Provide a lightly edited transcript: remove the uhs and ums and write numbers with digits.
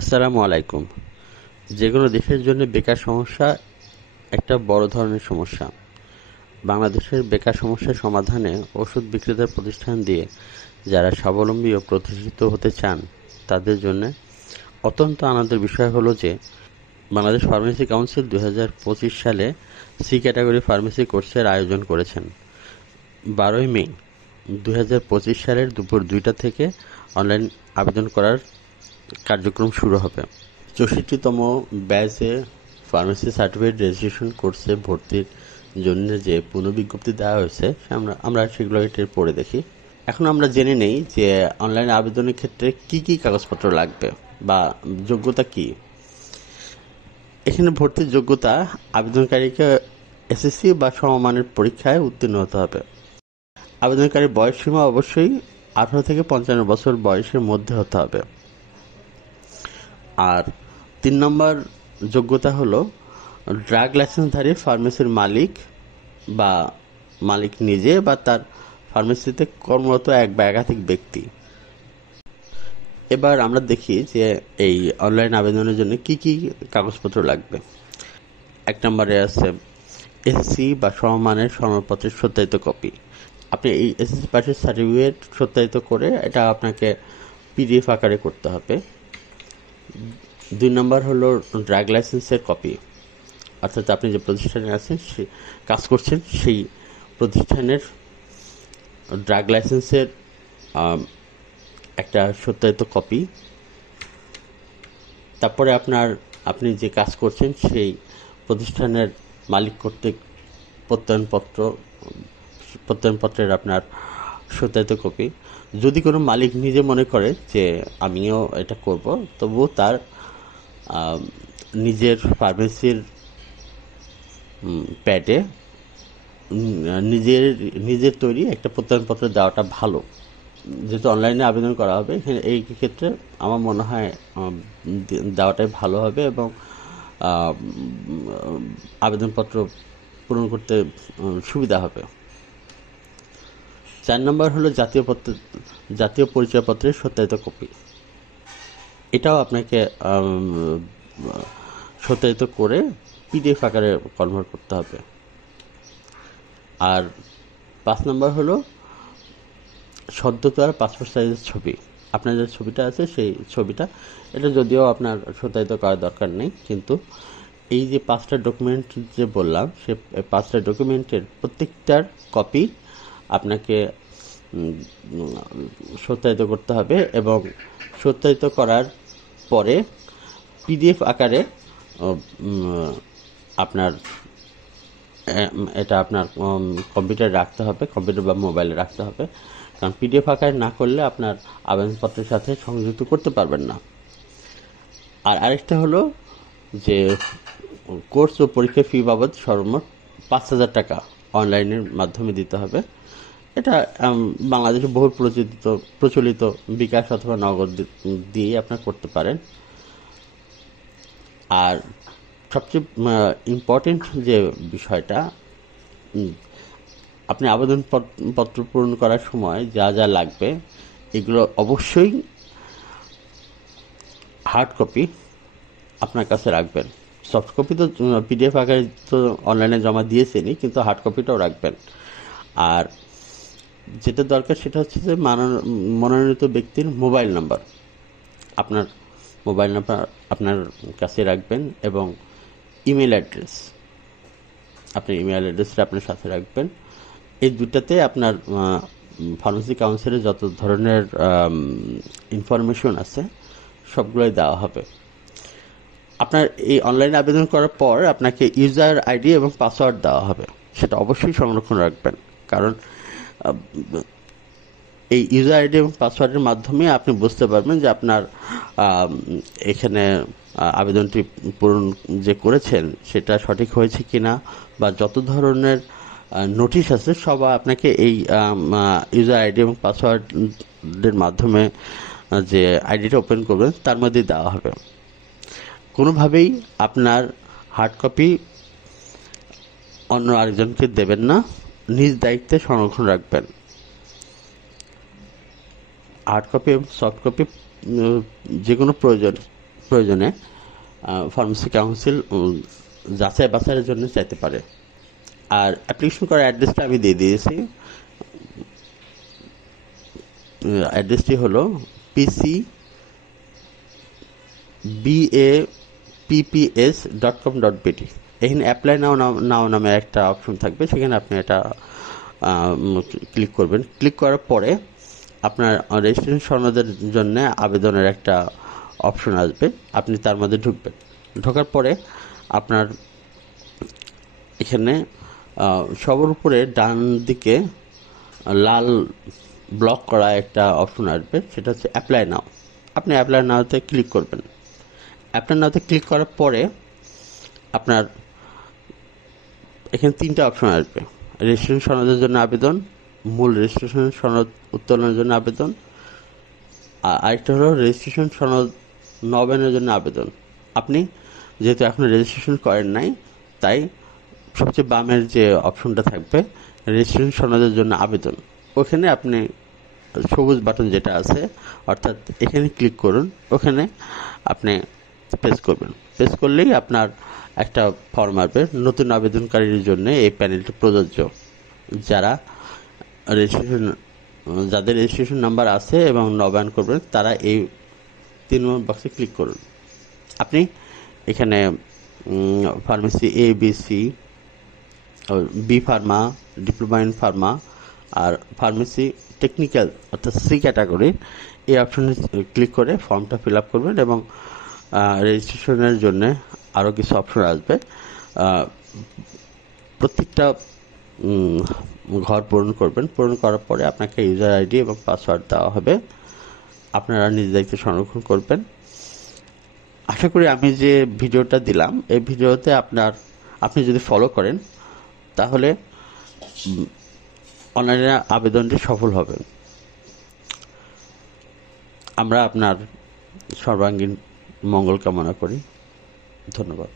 আসসালামু আলাইকুম। যে কোনো দেশের জন্য বেকার সমস্যা একটা বড় ধরনের সমস্যা। বাংলাদেশের বেকার সমস্যার সমাধানে ওষুধ বিক্রেতার প্রতিষ্ঠান দিয়ে যারা স্বাবলম্বী ও প্রতিষ্ঠিত হতে চান তাদের জন্য অত্যন্ত আনন্দের বিষয় হলো যে বাংলাদেশ ফার্মেসি কাউন্সিল 2025 সালে সি ক্যাটাগরি ফার্মেসি কোর্সের আয়োজন করেছেন। 12 মে 2025 সালের দুপুর 2টা থেকে অনলাইন আবেদন করার কার্যক্রম শুরু হবে। 64তম ব্যাচে ফার্মেসি সার্টিফিকেট রেজিস্ট্রেশন কোর্সে ভর্তির জন্য যে পুনর্বিজ্ঞপ্তি দেওয়া হয়েছে আমরা সেগুলো একটু পড়ে দেখি। এখন আমরা জেনে নেই যে অনলাইন আবেদনের ক্ষেত্রে কি কি কাগজপত্র লাগবে বা যোগ্যতা কি। এখানে ভর্তির যোগ্যতা আবেদনকারীকে এসএসসি বা সমমানের পরীক্ষায় উত্তীর্ণ হতে হবে। আবেদনকারীর বয়সসীমা অবশ্যই 18 থেকে 55 বছর বয়সের মধ্যে হতে হবে। আর 3 নম্বর যোগ্যতা হলো ড্রাগ লাইসেন্সধারী ফার্মেসির মালিক বা মালিক নিজে বা তার ফার্মেসিতে কর্মরত এক বা একাধিক ব্যক্তি। এবার আমরা দেখি যে এই অনলাইন আবেদনের জন্য কি কি কাগজপত্র লাগবে। 1 নম্বরে আছে এসএসসি বা সমমানের সনদপত্রের সত্যায়িত কপি। আপনি এই এসএসসি পাসের সার্টিফিকেট সত্যায়িত করে এটা আপনাকে পিডিএফ আকারে করতে হবে। 2 নম্বর হলো ড্রাগ লাইসেন্সের কপি, অর্থাৎ আপনি যে প্রতিষ্ঠানে আছেন কাজ করছেন সেই প্রতিষ্ঠানের ড্রাগ লাইসেন্সের একটা সত্যায়িত কপি। তারপরে আপনি যে কাজ করছেন সেই প্রতিষ্ঠানের মালিক কর্তৃক প্রত্যয়নপত্রের আপনার সত্যায়িত কপি। যদি কোনো মালিক নিজে মনে করে যে আমিও এটা করব, তবুও তার নিজের ফার্মেসির প্যাডে নিজের তৈরি একটা প্রত্যয়নপত্র দেওয়াটা ভালো। যেহেতু অনলাইনে আবেদন করা হবে, এই ক্ষেত্রে আমার মনে হয় দেওয়াটাই ভালো হবে এবং আবেদনপত্র পূরণ করতে সুবিধা হবে। 4 নম্বর হলো জাতীয় পরিচয়পত্রের সত্যায়িত কপি। এটাও আপনাকে সত্যায়িত করে পিডিএফ আকারে কনভার্ট করতে হবে। আর 5 নম্বর হলো সদ্য তোলা পাসপোর্ট সাইজের ছবি। আপনার যে ছবিটা আছে সেই ছবিটা, এটা যদিও আপনার সত্যায়িত করার দরকার নেই, কিন্তু এই যে 5টা ডকুমেন্ট যে বললাম সে 5টা ডকুমেন্টের প্রত্যেকটার কপি আপনাকে সত্যায়িত করতে হবে এবং সত্যায়িত করার পরে পিডিএফ আকারে আপনার এটা আপনার কম্পিউটারে রাখতে হবে, কম্পিউটার বা মোবাইলে রাখতে হবে, কারণ পিডিএফ আকারে না করলে আপনার আবেদনপত্রের সাথে সংযুক্ত করতে পারবেন না। আর আরেকটা হলো যে কোর্স ও পরীক্ষার ফি বাবদ সর্বমোট 5,000 টাকা অনলাইনের মাধ্যমে দিতে হবে। এটা বাংলাদেশে বহুল প্রচলিত বিকাশ অথবা নগদ দিয়ে আপনারা করতে পারেন। আর সবচেয়ে ইম্পর্টেন্ট যে বিষয়টা, আপনি আবেদনপত্র পূরণ করার সময় যা যা লাগবে এগুলো অবশ্যই হার্ড কপি আপনার কাছে রাখবেন। সফট কপি তো পিডিএফ আকারে তো অনলাইনে জমা দিয়েছেনই, কিন্তু হার্ড কপিটাও রাখবেন। আর যেটা দরকার সেটা হচ্ছে যে মনোনীত ব্যক্তির মোবাইল নাম্বার, আপনার মোবাইল নাম্বার আপনার কাছে রাখবেন এবং ইমেল অ্যাড্রেস, আপনার ইমেল অ্যাড্রেসটা আপনার সাথে রাখবেন। এই দুটাতে আপনার ফার্মেসি কাউন্সিলের যত ধরনের ইনফরমেশন আছে সবগুলোই দেওয়া হবে। আপনার এই অনলাইনে আবেদন করার পর আপনাকে ইউজার আইডি এবং পাসওয়ার্ড দেওয়া হবে, সেটা অবশ্যই সংরক্ষণ রাখবেন, কারণ এই ইউজার আইডি এবং পাসওয়ার্ডের মাধ্যমে আপনি বুঝতে পারবেন যে আপনার এখানে আবেদনটি পূরণ যে করেছেন সেটা সঠিক হয়েছে কিনা, বা যত ধরনের নোটিশ আছে সব আপনাকে এই ইউজার আইডি এবং পাসওয়ার্ডের মাধ্যমে যে আইডিটা ওপেন করবেন তার মধ্যে দেওয়া হবে। কোনোভাবেই আপনার হার্ড কপি অন্য আরেকজনকে দেবেন না, নিজ দায়িত্বে সংরক্ষণ রাখবেন। হার্ড কপি এবং সফট কপি যে কোনো প্রয়োজন প্রয়োজনে ফার্মেসি কাউন্সিল যাচাই বাছাইয়ের জন্য চাইতে পারে। আর অ্যাপ্লিকেশন করার অ্যাড্রেসটা আমি দিয়ে দিয়েছি। অ্যাড্রেসটি হলো pcbapps.com.bt। এখানে অ্যাপ্লাই নাও নামে একটা অপশন থাকবে, সেখানে আপনি এটা ক্লিক করবেন। ক্লিক করার পরে আপনার রেজিস্ট্রেশন সনদের জন্য আবেদনের একটা অপশন আসবে, আপনি তার মধ্যে ঢুকবেন। ঢোকার পরে আপনার এখানে সবার উপরে ডান দিকে লাল ব্লক করা একটা অপশন আসবে, সেটা হচ্ছে অ্যাপ্লাই নাও। আপনি অ্যাপ্লাই নাওতে ক্লিক করবেন। অ্যাপ্লাই নাওতে ক্লিক করার পরে আপনার এখানে 3টা অপশন আসবে: রেজিস্ট্রেশন সনদের জন্য আবেদন, মূল রেজিস্ট্রেশন সনদ উত্তোলনের জন্য আবেদন, আর আরেকটা হলো রেজিস্ট্রেশন সনদ নবায়নের জন্য আবেদন। আপনি যেহেতু এখন রেজিস্ট্রেশন করেন নাই, তাই সবচেয়ে বামের যে অপশনটা থাকবে রেজিস্ট্রেশন সনদের জন্য আবেদন, ওখানে আপনি সবুজ বাটন যেটা আছে অর্থাৎ এখানে ক্লিক করুন। ওখানে আপনি প্রেস করবেন। প্রেস করলেই আপনার একটা ফর্ম আসবে। নতুন আবেদনকারীর জন্য এই প্যানেলটি প্রযোজ্য। যাদের রেজিস্ট্রেশন নাম্বার আছে এবং নবায়ন করবেন, তারা এই 3 নম্বর বক্সে ক্লিক করুন। আপনি এখানে pharmacy A, B, C, B pharma, diploma in pharma আর ফার্মেসি টেকনিক্যাল অর্থাৎ সি ক্যাটাগরি, এই অপশনে ক্লিক করে ফর্মটা ফিল আপ করবেন এবং রেজিস্ট্রেশনের জন্য আরও কিছু অপশন আসবে। প্রত্যেকটা ঘর পূরণ করবেন। পূরণ করার পরে আপনাকে ইউজার আইডি এবং পাসওয়ার্ড দেওয়া হবে। আপনারা নিজ দায়িত্বে সংরক্ষণ করবেন। আশা করি আমি যে ভিডিওটা দিলাম, এই ভিডিওতে আপনি যদি ফলো করেন তাহলে অনলাইনে আবেদনটি সফল হবে। আমরা আপনার সর্বাঙ্গীন মঙ্গল কামনা করি। ধন্যবাদ।